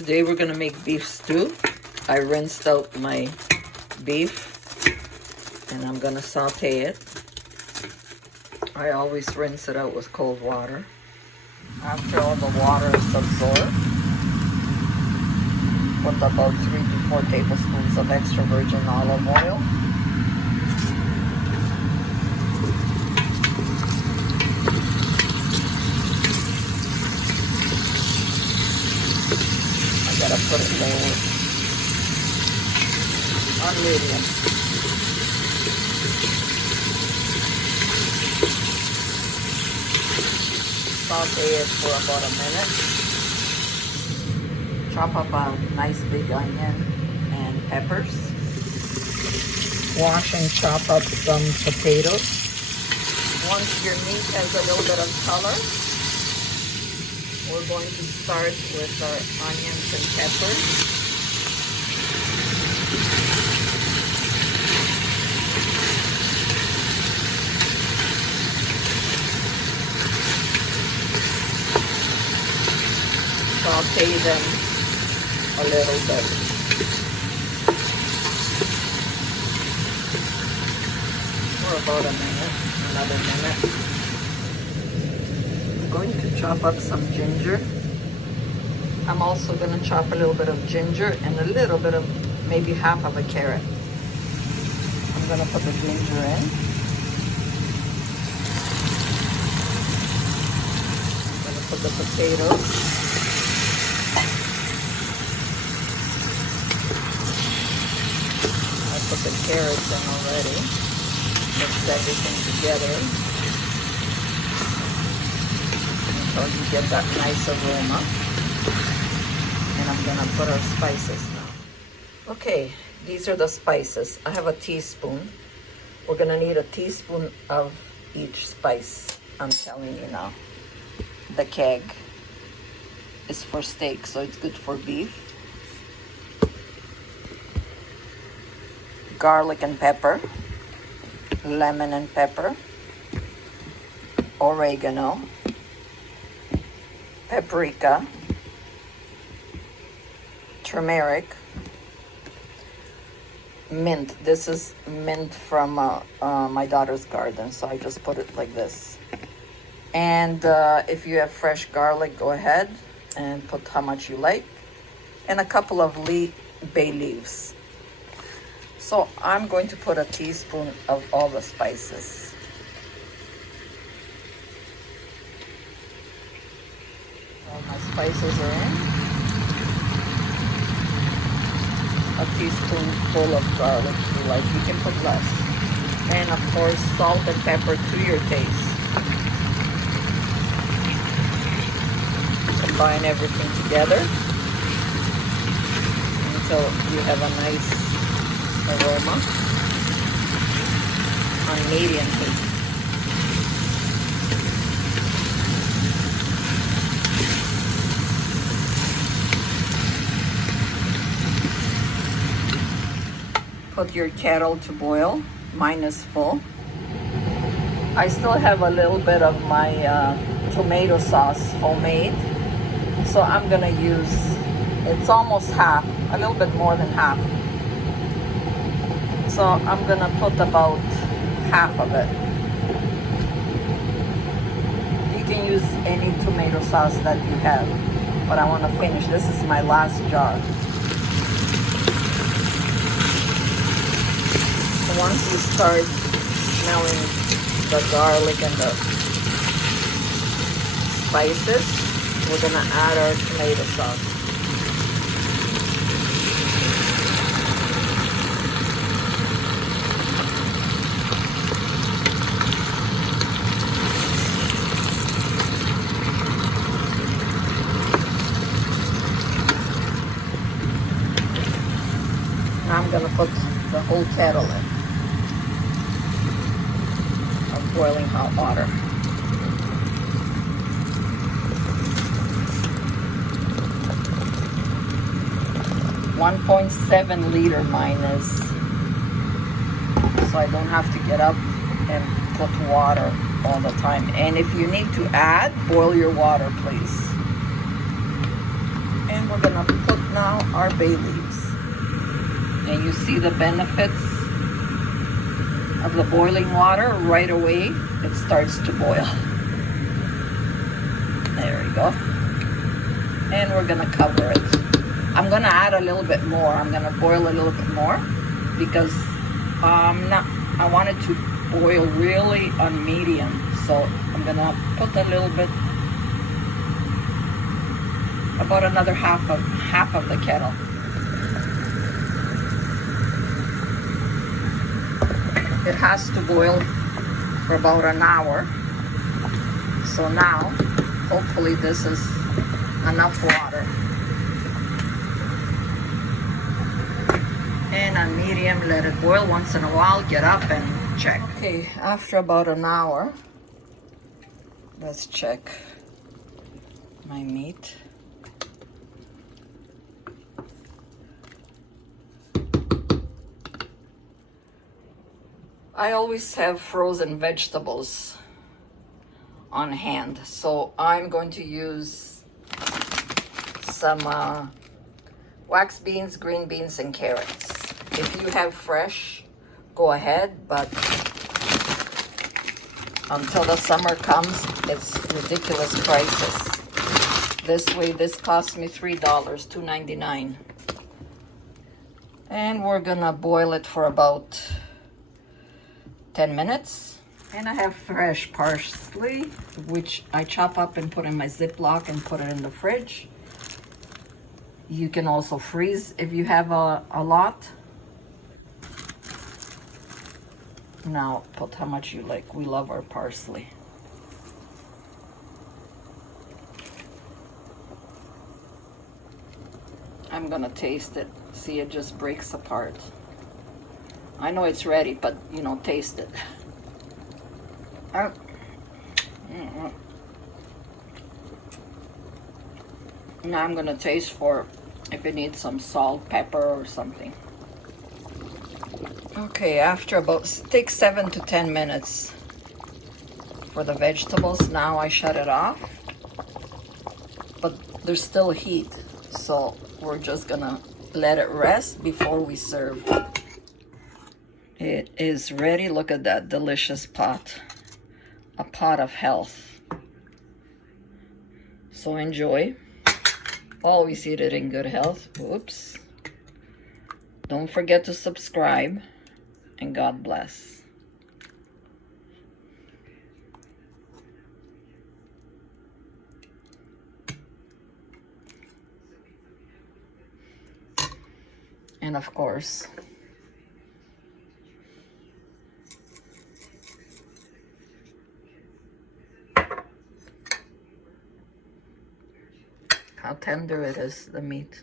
Today we're gonna make beef stew. I rinsed out my beef and I'm gonna saute it. I always rinse it out with cold water. After all the water is absorbed, put about 3 to 4 tablespoons of extra virgin olive oil. I gotta put it low on medium. Saute it for about a minute. Chop up a nice big onion and peppers. Wash and chop up some potatoes. Once your meat has a little bit of color, we're going to start with our onions and peppers. Saute them a little bit. For about a minute, another minute. I'm going to chop up some ginger. I'm also going to chop a little bit of ginger and a little bit of, maybe half of a carrot. I'm going to put the ginger in. I'm going to put the potatoes. Put the carrots in already. Mix everything together until you get that nice aroma. And I'm gonna put our spices now. Okay, these are the spices. I have a teaspoon. We're gonna need a teaspoon of each spice. I'm telling you now. The keg is for steak, so it's good for beef. Garlic and pepper, lemon and pepper, oregano, paprika, turmeric, mint. This is mint from my daughter's garden, so I just put it like this. And if you have fresh garlic, go ahead and put how much you like, and a couple of bay leaves. So I'm going to put a teaspoon of all the spices. All my spices are in. A teaspoonful of garlic if you like. You can put less. And of course, salt and pepper to your taste. Combine everything together until you have a nice aroma on medium heat. Put your kettle to boil. Mine is full. I still have a little bit of my tomato sauce homemade, so I'm gonna use, it's almost half, a little bit more than half. So I'm gonna put about half of it. You can use any tomato sauce that you have, but I want to finish. This is my last jar. So once you start smelling the garlic and the spices, we're gonna add our tomato sauce. I'm going to put the whole kettle in of boiling hot water. 1.7 liter mine is, so I don't have to get up and put water all the time. And if you need to add, boil your water, please. And we're going to put are bay leaves. And you see the benefits of the boiling water right away. It starts to boil. There we go. And we're gonna cover it. I'm gonna add a little bit more. I'm gonna boil a little bit more because I want it to boil really on medium. So I'm gonna put a little bit, about another half of the kettle. It has to boil for about an hour. So now, hopefully this is enough water. And on medium, let it boil. Once in a while, get up and check. Okay, after about an hour, let's check my meat. I always have frozen vegetables on hand, so I'm going to use some wax beans, green beans, and carrots. If you have fresh, go ahead, but until the summer comes, it's ridiculous prices. This way, this cost me $3, $2.99. And we're gonna boil it for about 10 minutes. And I have fresh parsley, which I chop up and put in my Ziploc and put it in the fridge. You can also freeze if you have a lot. Now put how much you like. We love our parsley. I'm gonna taste it. See, it just breaks apart. I know it's ready, but you know, taste it. Now I'm gonna taste for if it needs some salt, pepper, or something. Okay, after about, takes 7 to 10 minutes for the vegetables. Now I shut it off, but there's still heat, so we're just gonna let it rest before we serve. It is ready. Look at that delicious pot. A pot of health. So enjoy. Always eat it in good health. Whoops. Don't forget to subscribe, and God bless. And of course, how tender it is, the meat.